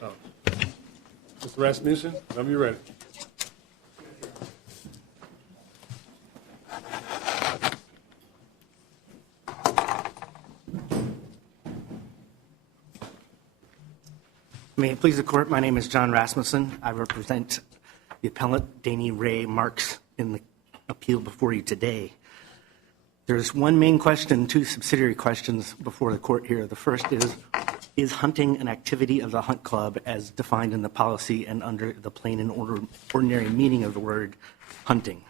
Mr. Rasmussen, whenever you're ready. May it please the court, my name is John Rasmussen. I represent the appellant Danny Ray Marks in the appeal before you today. There's one main question, two subsidiary questions before the court here. The first is hunting an activity of the Hunt Club as defined in the policy and under the plain and ordinary meaning of the word hunting?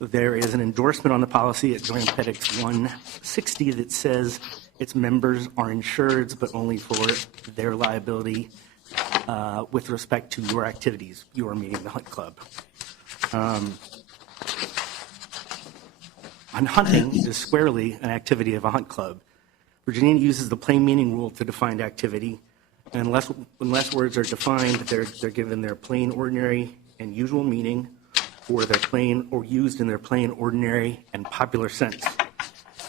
There is an endorsement on the policy at Joint Appendix 160 that says its members are insureds, but only for their liability with respect to your activities, your meaning the Hunt Club. And hunting is squarely an activity of a Hunt Club. Virginia uses the plain meaning rule to define activity, and unless words are defined, they're given their plain, ordinary, and usual meaning, or they're plain or used in their plain, ordinary, and popular sense.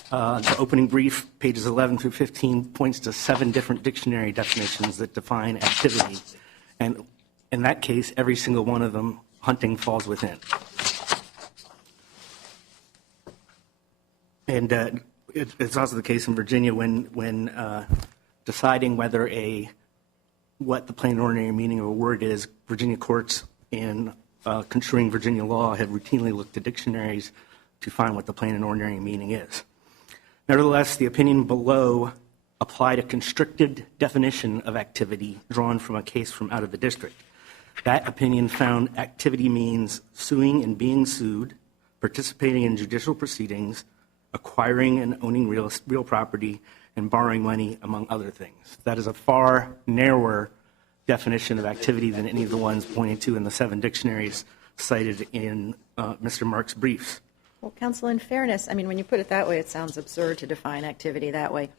The opening brief, pages 11 through 15, points to 7 different dictionary definitions that define activity, and in that case, every single one of them, hunting falls within. And it's also the case in Virginia when deciding whether what the plain and ordinary meaning of a word is. Virginia courts in construing Virginia law have routinely looked to dictionaries to find what the plain and ordinary meaning is. Nevertheless, the opinion below applied a constricted definition of activity drawn from a case from out of the district. That opinion found activity means suing and being sued, participating in judicial proceedings, acquiring and owning real property, and borrowing money, among other things. That is a far narrower definition of activity than any of the ones pointed to in the 7 dictionaries cited in Mr. Mark's briefs. Well, counsel, in fairness, I mean, when you put it that way, it sounds absurd to define activity that way.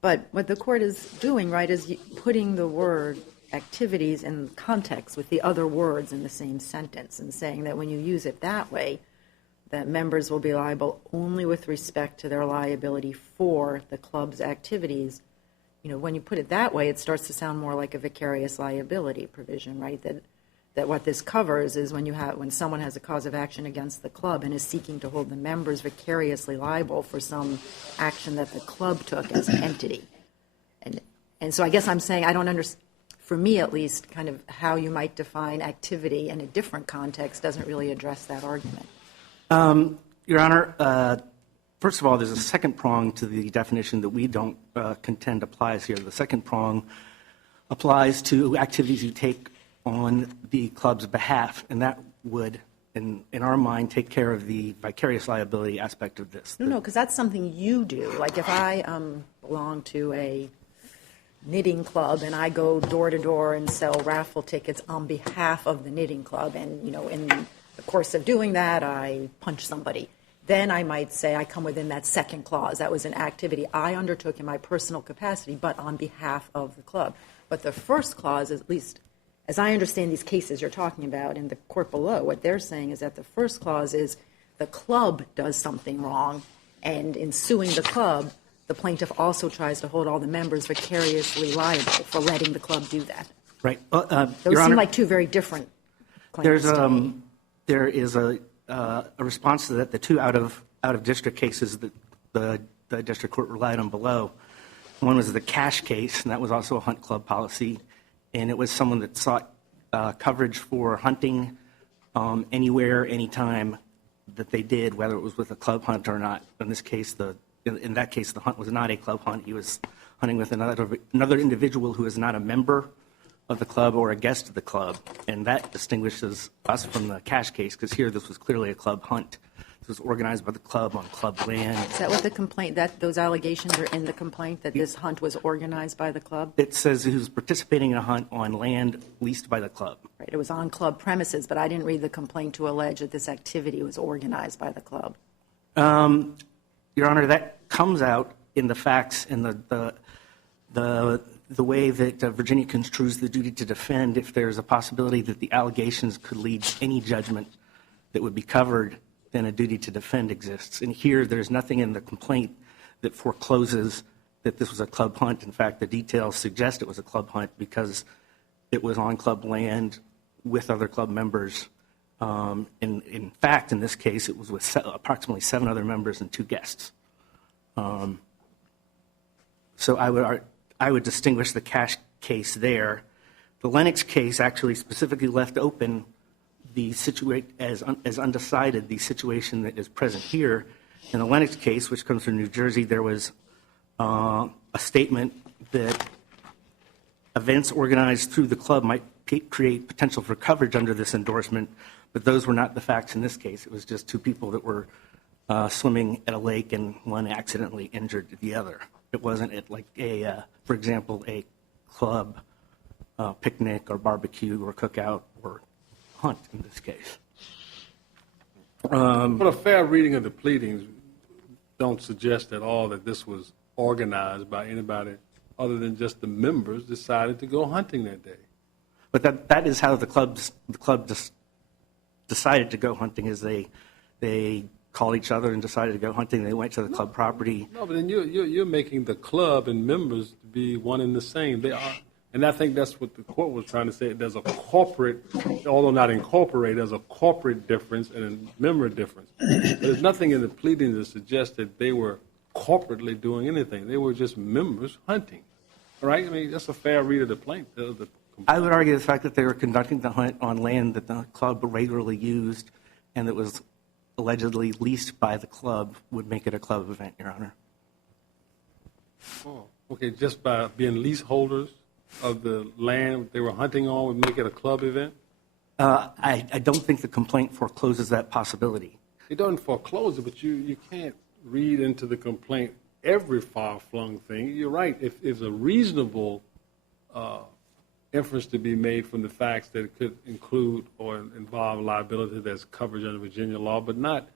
But what the court is doing, right, is putting the word activities in context with the other words in the same sentence and saying that when you use it that way, that members will be liable only with respect to their liability for the club's activities. You know, when you put it that way, it starts to sound more like a vicarious liability provision, right? That what this covers is when someone has a cause of action against the club and is seeking to hold the members vicariously liable for some action that the club took as an entity. And so I guess I'm saying I don't understand, for me at least, kind of how you might define activity in a different context doesn't really address that argument. Your Honor, first of all, there's a second prong to the definition that we don't contend applies here. The second prong applies to activities you take on the club's behalf, and that would, in our mind, take care of the vicarious liability aspect of this. No, because that's something you do. Like if I belong to a knitting club and I go door to door and sell raffle tickets on behalf of the knitting club, and, you know, in the course of doing that, I punch somebody. Then I might say I come within that second clause. That was an activity I undertook in my personal capacity, but on behalf of the club. But the first clause, at least as I understand these cases you're talking about in the court below, what they're saying is that the first clause is the club does something wrong, and in suing the club, the plaintiff also tries to hold all the members vicariously liable for letting the club do that. Right. Those Your Honor, seem like two very different claims to me. There is a response to that. The 2 out of district cases that the district court relied on below. One was the Cash case, and that was also a Hunt Club policy, and it was someone that sought coverage for hunting anywhere, anytime that they did, whether it was with a club hunt or not. In that case, the hunt was not a club hunt. He was hunting with another individual who is not a member of the club or a guest of the club, and that distinguishes us from the Cash case, because here this was clearly a club hunt. This was organized by the club on club land. Is that what the complaint, that those allegations are in the complaint, that this hunt was organized by the club? It says he was participating in a hunt on land leased by the club. Right, it was on club premises, but I didn't read the complaint to allege that this activity was organized by the club. Your Honor, that comes out in the facts and the way that Virginia construes the duty to defend if there's a possibility that the allegations could lead to any judgment that would be covered, then a duty to defend exists. And here, there's nothing in the complaint that forecloses that this was a club hunt. In fact, the details suggest it was a club hunt because it was on club land with other club members. In fact, in this case, it was with approximately 7 other members and 2 guests. So I would distinguish the Cash case there. The Lennox case actually specifically left open the as undecided the situation that is present here. In the Lennox case, which comes from New Jersey, there was a statement that events organized through the club might create potential for coverage under this endorsement, but those were not the facts in this case. It was just 2 people that were swimming at a lake and one accidentally injured the other. It wasn't like for example, a club picnic or barbecue or cookout or hunt in this case. But a fair reading of the pleadings don't suggest at all that this was organized by anybody other than just the members decided to go hunting that day. But that is how the club decided to go hunting, is they called each other and decided to go hunting. They went to the club property. No, but then you're making the club and members to be one and the same. They are, and I think that's what the court was trying to say. There's a corporate, although not incorporated, there's a corporate difference and a member difference. But there's nothing in the pleadings that suggests that they were corporately doing anything. They were just members hunting. All right? I mean, that's a fair read of the complaint. I would argue the fact that they were conducting the hunt on land that the club regularly used and that was allegedly leased by the club would make it a club event, Your Honor. Oh, okay, just by being leaseholders of the land they were hunting on would make it a club event? I don't think the complaint forecloses that possibility. It doesn't foreclose it, but you can't read into the complaint every far-flung thing. You're right. If there's a reasonable inference to be made from the facts that it could include or involve liability that's coverage under Virginia law, but not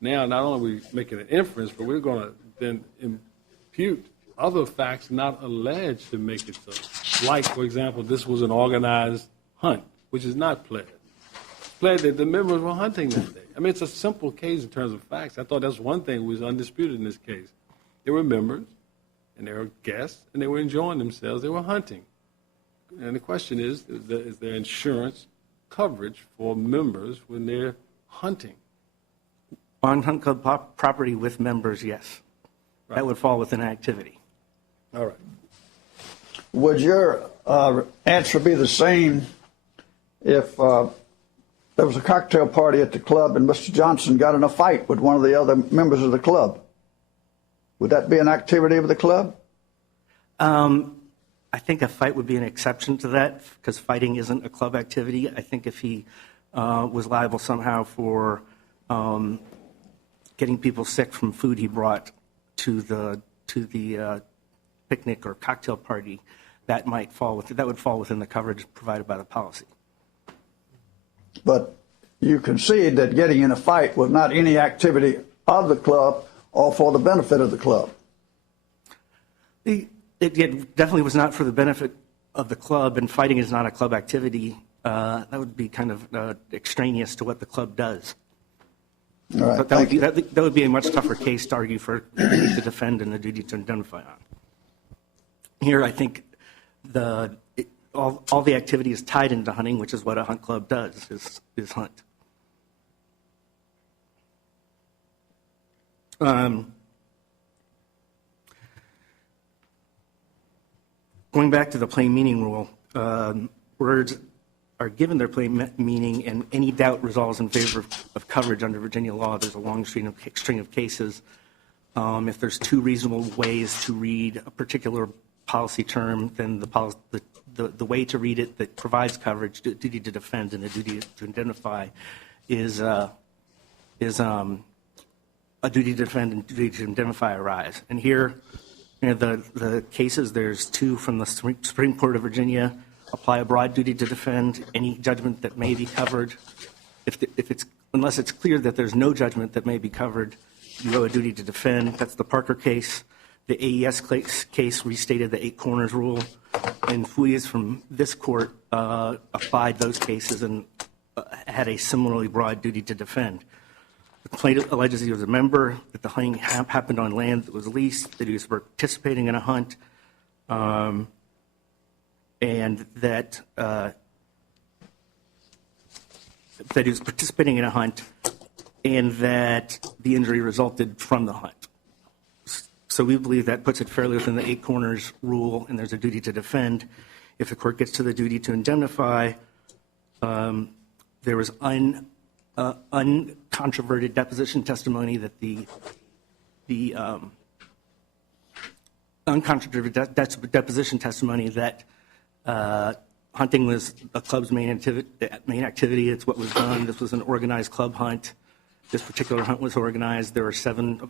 now. Not only are we making an inference, but we're going to then impute other facts not alleged to make it so. Like, for example, this was an organized hunt, which is not pled. Pled that the members were hunting that day. I mean, it's a simple case in terms of facts. I thought that's one thing was undisputed in this case. They were members, and they were guests, and they were enjoying themselves. They were hunting. And the question is there insurance coverage for members when they're hunting? On hunt club property with members, yes. Right. That would fall within activity. All right. Would your answer be the same if there was a cocktail party at the club and Mr. Johnson got in a fight with one of the other members of the club? Would that be an activity of the club? I think a fight would be an exception to that because fighting isn't a club activity. I think if he was liable somehow for getting people sick from food he brought to the picnic or cocktail party, that would fall within the coverage provided by the policy. But you concede that getting in a fight was not any activity of the club or for the benefit of the club. It definitely was not for the benefit of the club, and fighting is not a club activity. That would be kind of extraneous to what the club does. All right, that would be a much tougher case to argue for the duty to defend and the duty to indemnify on. Here, I think all the activity is tied into hunting, which is what a hunt club does, is hunt. Going back to the plain meaning rule, words are given their plain meaning, and any doubt resolves in favor of coverage under Virginia law. There's a long string of cases. If there's 2 reasonable ways to read a particular policy term, then the way to read it that provides coverage, the duty to defend and the duty to indemnify, is a duty to defend and duty to indemnify arise. And here, the cases, there's 2 from the Supreme Court of Virginia apply a broad duty to defend any judgment that may be covered. Unless it's clear that there's no judgment that may be covered, you owe a duty to defend. That's the Parker case. The AES case restated the 8 corners rule, and Fuyas from this court applied those cases and had a similarly broad duty to defend. The complaint alleges he was a member, that the hunting happened on land that was leased, that he was participating in a hunt, and that he was participating in a hunt and that the injury resulted from the hunt. So we believe that puts it fairly within the 8 corners rule, and there's a duty to defend. If the court gets to the duty to indemnify, there was uncontroverted deposition testimony that the uncontroverted deposition testimony that hunting was a club's main activity. It's what was done. This was an organized club hunt. This particular hunt was organized. There were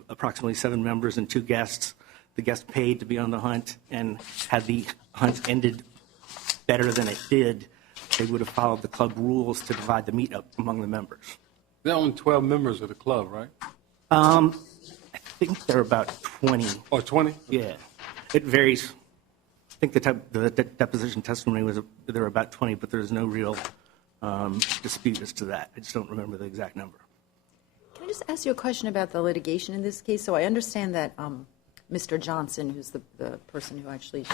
approximately 7 members and 2 guests. The guests paid to be on the hunt, and had the hunt ended better than it did, they would have followed the club rules to divide the meat up among the members. There are only 12 members of the club, right? I think there are about 20. Or 20? Yeah. It varies. I think the deposition testimony was there were about 20, but there's no real dispute as to that. I just don't remember the exact number. Can I just ask you a question about the litigation in this case? So I understand that Mr. Johnson, who's the person who actually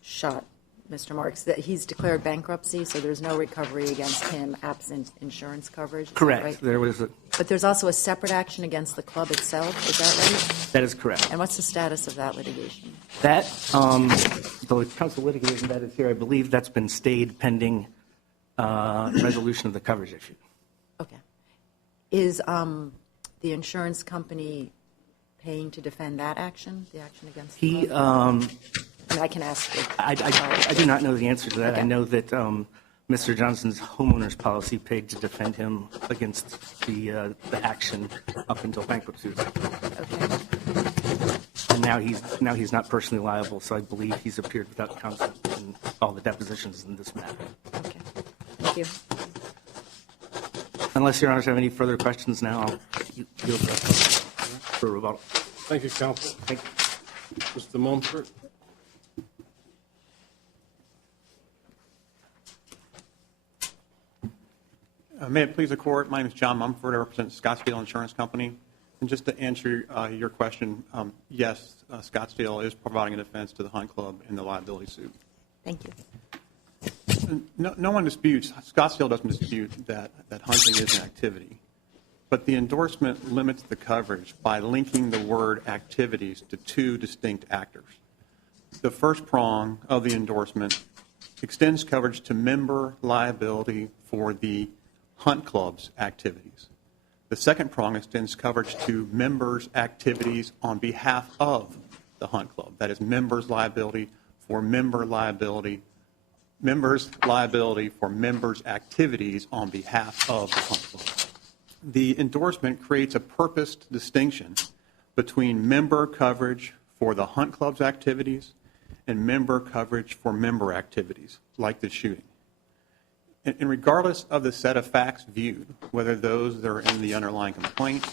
shot Mr. Marks, that he's declared bankruptcy, so there's no recovery against him absent insurance coverage. Is Correct. That right? But there's also a separate action against the club itself. Is that right? That is correct. And what's the status of that litigation? That, the council litigation that is here, I believe that's been stayed pending resolution of the coverage issue. Okay. Is the insurance company paying to defend that action, the action against the club? I mean, I can ask you. I do not know the answer to that. Okay. I know that Mr. Johnson's homeowner's policy paid to defend him against the action up until bankruptcy was declared. Okay. And now he's not personally liable, so I believe he's appeared without counsel in all the depositions in this matter. Okay. Thank you. Unless Your Honors have any further questions now, I'll yield for rebuttal. Thank you, counsel. Thank you. Mr. Mumford. May it please the court, my name is John Mumford. I represent Scottsdale Insurance Company. And just to answer your question, yes, Scottsdale is providing a defense to the Hunt Club in the liability suit. Thank you. No one disputes, Scottsdale doesn't dispute that hunting is an activity. But the endorsement limits the coverage by linking the word activities to 2 distinct actors. The first prong of the endorsement extends coverage to member liability for the Hunt Club's activities. The second prong extends coverage to members' activities on behalf of the Hunt Club. That is, members' liability for members' for members' activities on behalf of the Hunt Club. The endorsement creates a purposed distinction between member coverage for the Hunt Club's activities and member coverage for member activities, like the shooting. And regardless of the set of facts viewed, whether those that are in the underlying complaint,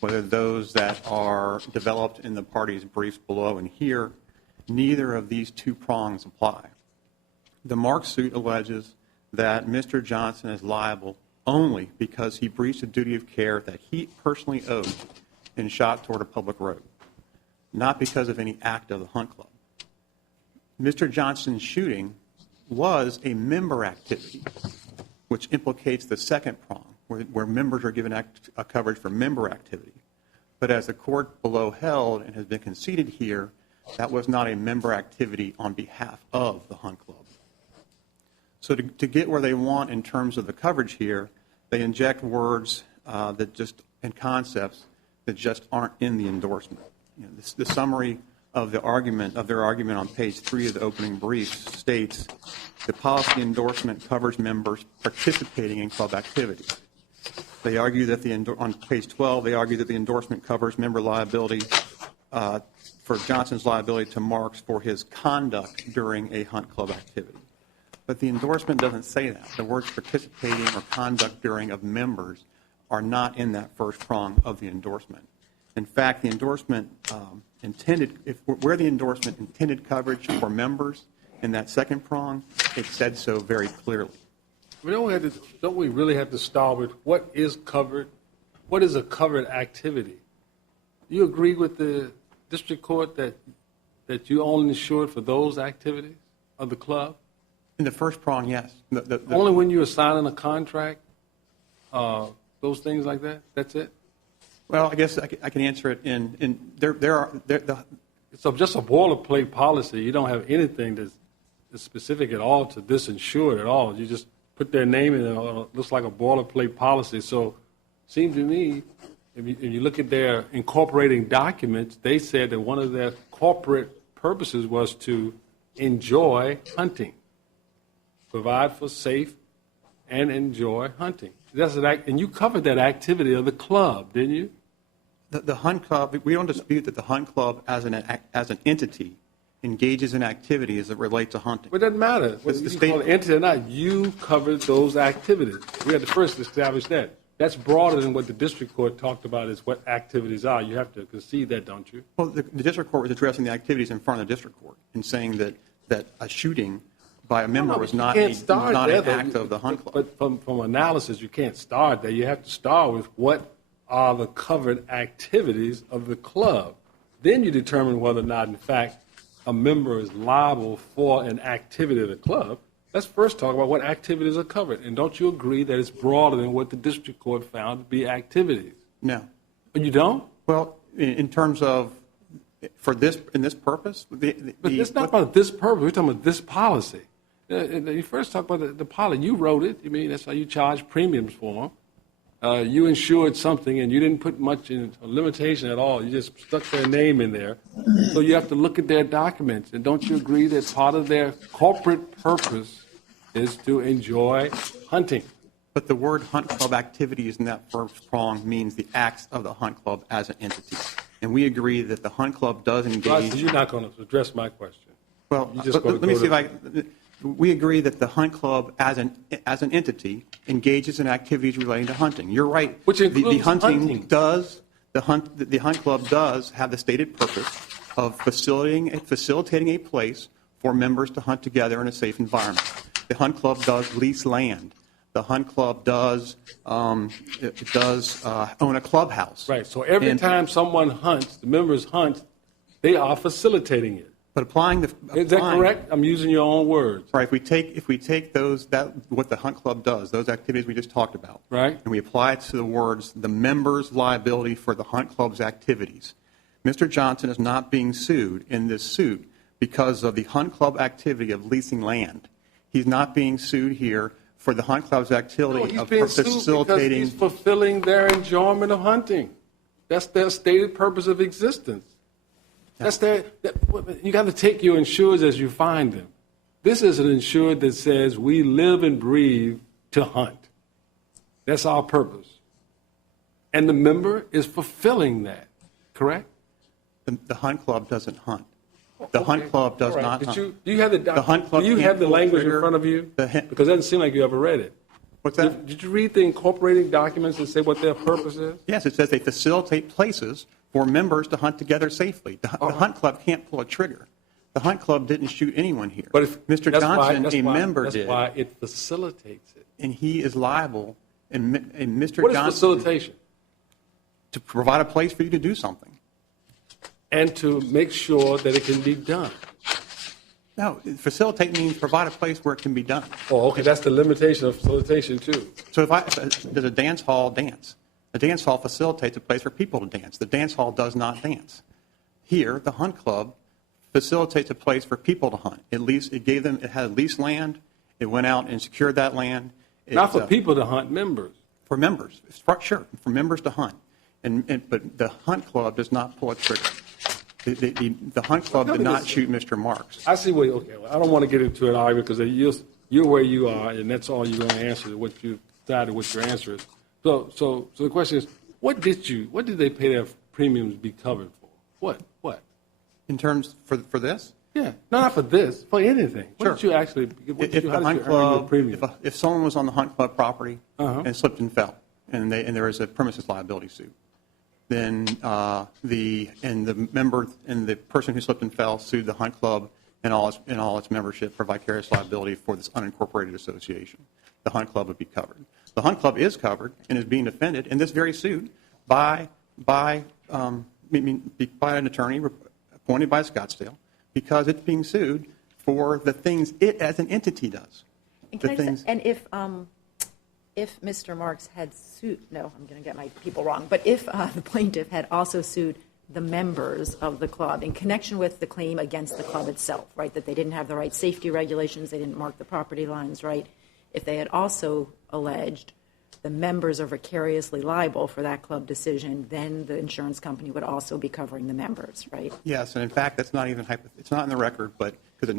whether those that are developed in the parties' briefs below and here, neither of these 2 prongs apply. The Marks suit alleges that Mr. Johnson is liable only because he breached a duty of care that he personally owed and shot toward a public road, not because of any act of the Hunt Club. Mr. Johnson's shooting was a member activity, which implicates the second prong, where members are given a coverage for member activity. But as the court below held and has been conceded here, that was not a member activity on behalf of the Hunt Club. So to get where they want in terms of the coverage here, they inject words and concepts that just aren't in the endorsement. You know, the summary of their argument on page 3 of the opening brief states the policy endorsement covers members participating in club activities. They argue that on page 12, they argue that the endorsement covers member liability for Johnson's liability to Marks for his conduct during a Hunt Club activity. But the endorsement doesn't say that. The words participating or conduct during of members are not in that first prong of the endorsement. In fact, the endorsement where the endorsement intended coverage for members in that second prong, it said so very clearly. Don't we really have to start with what is covered? What is a covered activity? Do you agree with the district court that you only insured for those activities? of the club? In the first prong, yes. Only when you're signing a contract, those things like that? That's it? Well, I guess I can answer it in So just a boilerplate policy, you don't have anything that's specific at all to this insured at all. You just put their name in it. It looks like a boilerplate policy. So it seems to me, if you look at their incorporating documents, they said that one of their corporate purposes was to enjoy hunting, provide for safe and enjoy hunting. And you covered that activity of the club, didn't you? The hunt club, we don't dispute that the hunt club as an entity engages in activity as it relates to hunting. But it doesn't matter whether you call it entity or not. You covered those activities. We had to first establish that. That's broader than what the district court talked about as what activities are. You have to concede that, don't you? Well, the district court was addressing the activities in front of the district court and saying that a shooting by a member was not an act of the hunt club. But from analysis, you can't start there. You have to start with what are the covered activities of the club. Then you determine whether or not, in fact, a member is liable for an activity of the club. Let's first talk about what activities are covered. And don't you agree that it's broader than what the district court found to be activities? No. But you don't? Well, in terms of, in this purpose? But it's not about this purpose. We're talking about this policy. You first talk about the policy. You wrote it. You mean that's how you charge premiums for them. You insured something and you didn't put much in a limitation at all. You just stuck their name in there. So you have to look at their documents. And don't you agree that part of their corporate purpose is to enjoy hunting? But the word hunt club activities in that first prong means the acts of the hunt club as an entity. And we agree that the hunt club does engage. You're not going to address my question. Well, let me see if I. We agree that the hunt club as an entity engages in activities relating to hunting. You're right. Which includes the hunting. hunting. The hunt club does have the stated purpose of facilitating a place for members to hunt together in a safe environment. The hunt club does lease land. The hunt club does own a clubhouse. Right. So every time someone hunts, the members hunt, they are facilitating it. But is that correct? I'm using your own words. Right. If we take what the hunt club does, those activities we just talked about, right, and we apply it to the words the members' liability for the hunt club's activities, Mr. Johnson is not being sued in this suit because of the hunt club activity of leasing land. He's not being sued here for the hunt club's activity of facilitating. He's fulfilling their enjoyment of hunting. That's their stated purpose of existence. You got to take your insureds as you find them. This is an insured that says we live and breathe to hunt. That's our purpose. And the member is fulfilling that, correct? The hunt club doesn't hunt. The hunt club does not hunt. Do you have the language in front of you? Because it doesn't seem like you ever read it. What's that? Did you read the incorporating documents that say what their purpose is? Yes, it says they facilitate places for members to hunt together safely. The hunt club can't pull a trigger. The hunt club didn't shoot anyone here. But if Mr. Johnson, a member, did. That's why it facilitates it. And he is liable. And Mr. What Johnson. Is facilitation? To provide a place for you to do something. And to make sure that it can be done. No, facilitate means provide a place where it can be done. Oh, okay, that's the limitation of facilitation too. So does a dance hall dance? A dance hall facilitates a place for people to dance. The dance hall does not dance. Here, the hunt club facilitates a place for people to hunt. It had leased land. It went out and secured that land. Not for people to hunt, members. For members, sure, for members to hunt. But the hunt club does not pull a trigger. The hunt club did not shoot Mr. Marks. I see I don't want to get into an argument because you're where you are, and that's all you're going to answer, what you decided what your answer is. So the question is, what did they pay their premiums be covered for? What? In terms for this? Yeah, not for this, for anything. What Sure. did you actually? If someone was on the hunt club property and slipped and fell, and there was a premises liability suit, then the person who slipped and fell sued the hunt club and all its membership for vicarious liability for this unincorporated association. The hunt club would be covered. The hunt club is covered and is being defended in this very suit by an attorney appointed by Scottsdale because it's being sued for the things it as an entity does. And, The can I just, things- and if Mr. Marks had sued, no, I'm going to get my people wrong, but if the plaintiff had also sued the members of the club in connection with the claim against the club itself, right, that they didn't have the right safety regulations, they didn't mark the property lines, right, if they had also alleged the members are vicariously liable for that club decision, then the insurance company would also be covering the members, right? Yes, and in fact, that's not even it's not in the record, but because it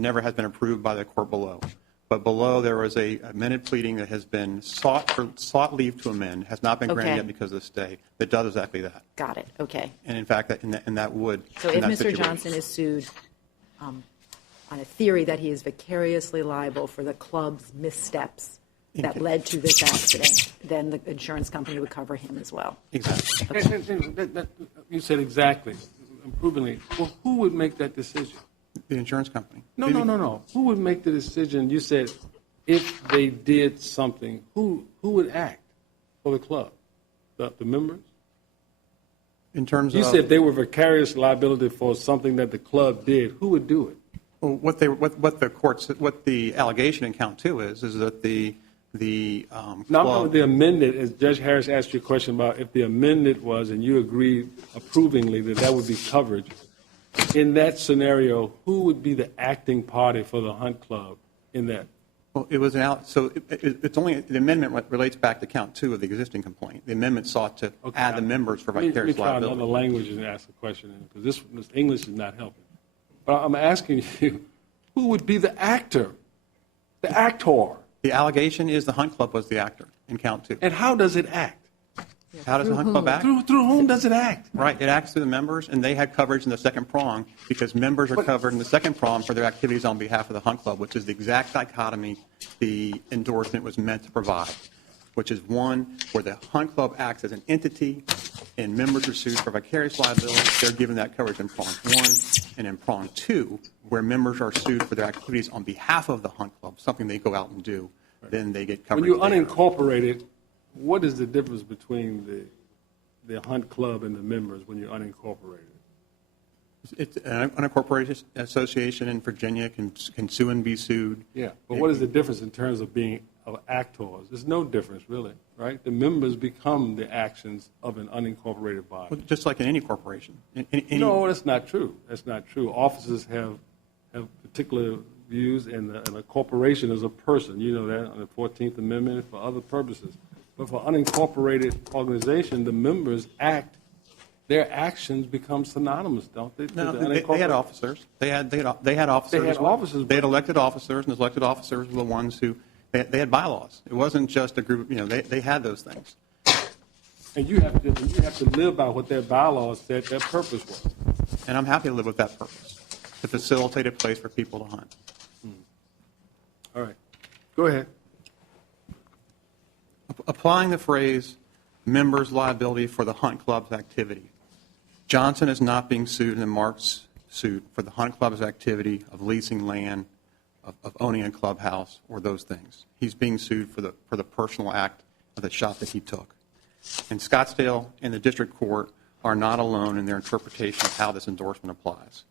never has been approved by the court below. But below there was a amended pleading that has been sought leave to amend, has not been granted Okay. yet because of the stay, that does exactly that. Got it, okay. And in fact, that would. So in if that Mr. situation- Johnson is sued on a theory that he is vicariously liable for the club's missteps that led to this accident, then the insurance company would cover him as well. Exactly. And you said exactly, improvingly. Well, who would make that decision? The insurance company. No. Who would make the decision? You said if they did something, who would act for the club? The members? In terms You of. said they were vicarious liability for something that the club did. Who would do it? Well, what the allegation in count 2 is that the Not club. the amended, as Judge Harris asked you a question about if the amended was, and you agreed approvingly that would be coverage. In that scenario, who would be the acting party for the Hunt Club in that? Well, it was it's only, the amendment relates back to count 2 of the existing complaint. The amendment sought to add the members for vicarious Let me try liability. another language and ask the question, because this English is not helping. But I'm asking you, who would be the actor, the actor? The allegation is the Hunt Club was the actor in count 2. And how does it act? How does the Hunt Club act? Through whom does it act? Right, it acts through the members, and they had coverage in the second prong because members are covered in the second prong for their activities on behalf of the Hunt Club, which is the exact dichotomy the endorsement was meant to provide, which is one where the Hunt Club acts as an entity and members are sued for vicarious liability. They're given that coverage in prong 1, and in prong 2, where members are sued for their activities on behalf of the Hunt Club, something they go out and do, then they get coverage. When you're there. unincorporated, what is the difference between the Hunt Club and the members when you're unincorporated? It's an unincorporated association in Virginia can sue and be sued. Yeah, but what is the difference in terms of being of actors? There's no difference, really, right? The members become the actions of an unincorporated body. Well, just like in any corporation. No, that's not true. That's not true. Officers have particular views, and a corporation is a person. You know that on the 14th Amendment for other purposes. But for unincorporated organization, the members act. Their actions become synonymous, don't they? No, they had officers. They had officers. They had officers, They had elected officers, and those elected officers were the ones who they had bylaws. It wasn't just a group. They had those things. And you have to live by what their bylaws said their purpose was. And I'm happy to live with that purpose, to facilitate a place for people to hunt. All right, go ahead. Applying the phrase members' liability for the Hunt Club's activity, Johnson is not being sued in Mark's suit for the Hunt Club's activity of leasing land, of owning a clubhouse, or those things. He's being sued for the personal act of the shot that he took. And Scottsdale and the district court are not alone in their interpretation of how this endorsement applies.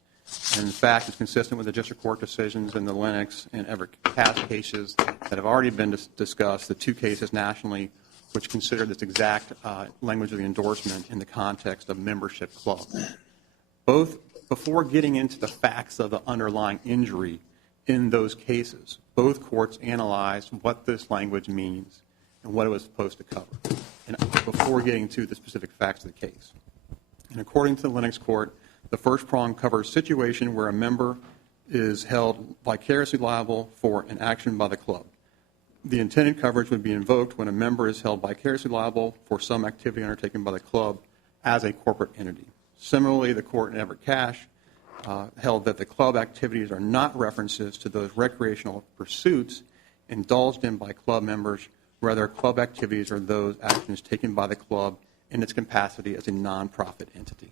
And in fact, it's consistent with the district court decisions in the Lennox and Everett Cass cases that have already been discussed, the two cases nationally which consider this exact language of the endorsement in the context of membership club. Both, before getting into the facts of the underlying injury in those cases, both courts analyzed what this language means and what it was supposed to cover, and before getting to the specific facts of the case. And according to the Lennox court, the first prong covers a situation where a member is held vicariously liable for an action by the club. The intended coverage would be invoked when a member is held vicariously liable for some activity undertaken by the club as a corporate entity. Similarly, the court in Everett Cash held that the club activities are not references to those recreational pursuits indulged in by club members. Rather, club activities are those actions taken by the club in its capacity as a nonprofit entity.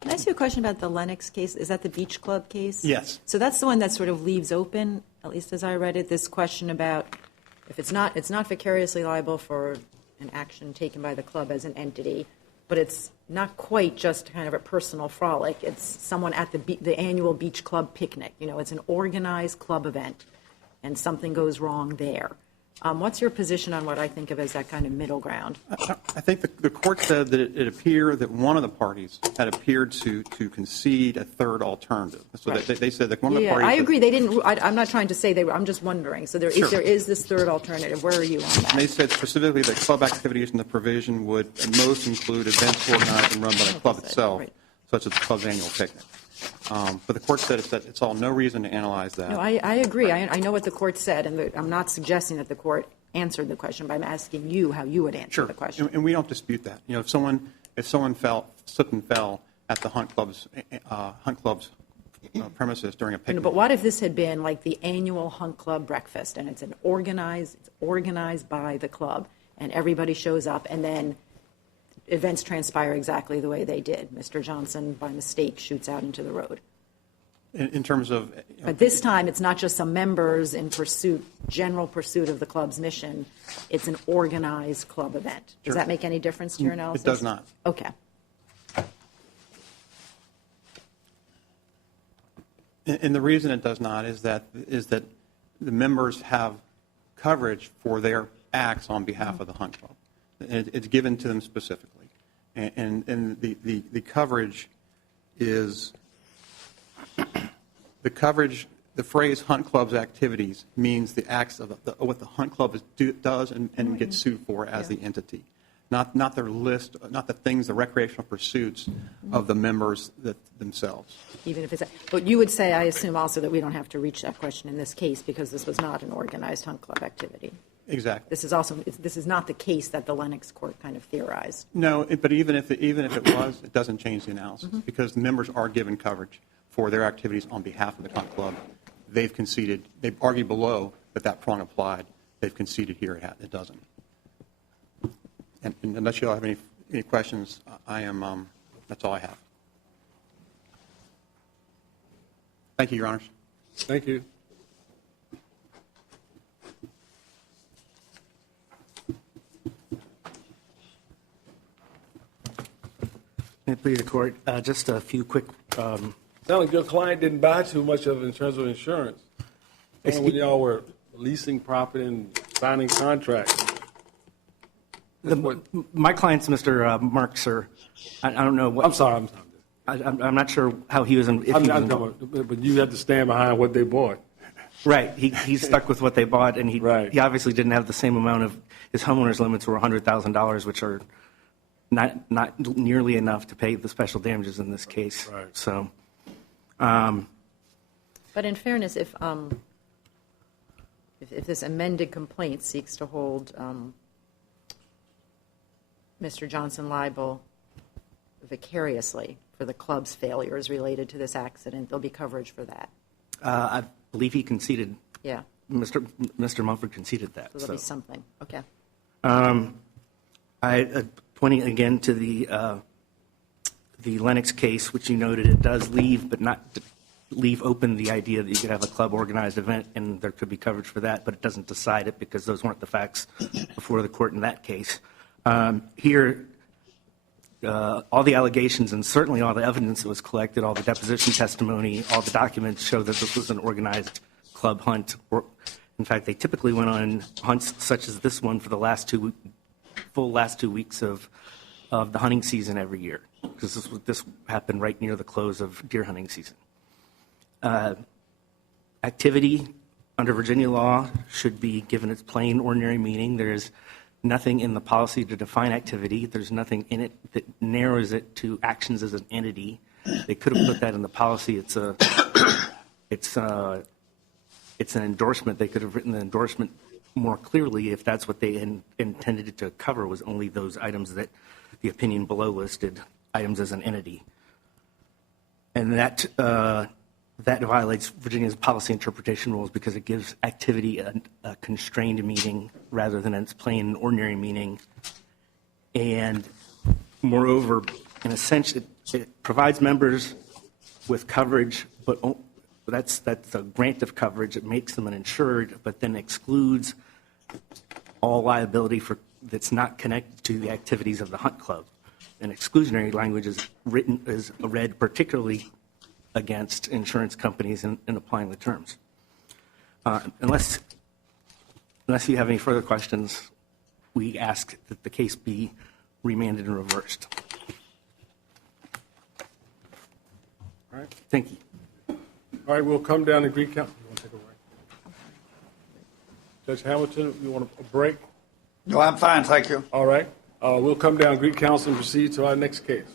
Can I ask you a question about the Lennox case? Is that the Beach Club case? Yes. So that's the one that sort of leaves open, at least as I read it, this question about if it's not vicariously liable for an action taken by the club as an entity, but it's not quite just kind of a personal frolic. It's someone at the annual beach club picnic. You know, it's an organized club event, and something goes wrong there. What's your position on what I think of as that kind of middle ground? I think the court said that it appeared that one of the parties had appeared to concede a third alternative. So Right. they said that one of the Yeah, parties... I agree. They didn't. I'm not trying to say they were. I'm just wondering. So if there is this third alternative, where are you on that? And they said specifically that club activities in the provision would at most include events organized and run by the club itself, Right. such as the club's annual picnic. But the court said it's all no reason to analyze that. No, I agree. I know what the court said, and I'm not suggesting that the court answered the question, but I'm asking you how you would answer Sure, the question. and we don't dispute that. You know, if someone slipped and fell at the hunt club's premises during a picnic. But what if this had been like the annual hunt club breakfast, and it's organized by the club, and everybody shows up, and then events transpire exactly the way they did. Mr. Johnson, by mistake, shoots out into the road. In terms of... But this time, it's not just some members in general pursuit of the club's mission. It's an organized club event. Does Sure. that make any difference to your analysis? It does not. Okay. And the reason it does not is that the members have coverage for their acts on behalf of the hunt club. It's given to them specifically. And the coverage is... The phrase hunt club's activities means the acts of what the hunt club does and gets sued for as the entity, not their list, not the things, the recreational pursuits of the members themselves. Even if it's, but you would say, I assume also that we don't have to reach that question in this case because this was not an organized hunt club activity. Exactly. This is not the case that the Lennox court kind of theorized. No, but even if it was, it doesn't change the analysis because the members are given coverage for their activities on behalf of the hunt club. They've conceded. They've argued below that prong applied. They've conceded here it doesn't. And unless you all have any questions, that's all I have. Thank you, Your Honors. Thank you. May it please the court, just a few quick... Sounds like your client didn't buy too much of it in terms of insurance. Only when y'all were leasing property and signing contracts. My client's Mr. Mark, sir. I don't know what... I'm sorry. I'm not sure how he was... But you had to stand behind what they bought. Right. He stuck with what they bought, and he obviously didn't have the same amount of... His homeowner's limits were $100,000, which are not nearly enough to pay the special damages in this case. Right. So... But in fairness, if this amended complaint seeks to hold Mr. Johnson liable vicariously for the club's failures related to this accident, there'll be coverage for that. I believe he conceded. Yeah. Mr. Mumford conceded that. So there'll be something. Okay. Pointing again to the Lennox case, which you noted, it does leave, but not leave open the idea that you could have a club organized event and there could be coverage for that, but it doesn't decide it because those weren't the facts before the court in that case. Here, all the allegations and certainly all the evidence that was collected, all the deposition testimony, all the documents show that this was an organized club hunt. In fact, they typically went on hunts such as this one for the last 2 weeks of the hunting season every year, because this happened right near the close of deer hunting season. Activity under Virginia law should be given its plain, ordinary meaning. There is nothing in the policy to define activity. There's nothing in it that narrows it to actions as an entity. They could have put that in the policy. It's an endorsement. They could have written the endorsement more clearly if that's what they intended it to cover, was only those items that the opinion below listed, items as an entity. And that violates Virginia's policy interpretation rules because it gives activity a constrained meaning rather than its plain and ordinary meaning. And moreover, in a sense, it provides members with coverage, but that's a grant of coverage. It makes them an insured, but then excludes all liability that's not connected to the activities of the hunt club. and exclusionary language is read particularly against insurance companies in applying the terms. Unless you have any further questions, we ask that the case be remanded and reversed. All right. Thank you. All right, we'll come down to Greek Council. You want to take a break? Judge Hamilton, you want a break? No, I'm fine, thank you. All right. We'll come down to Greek Council and proceed to our next case.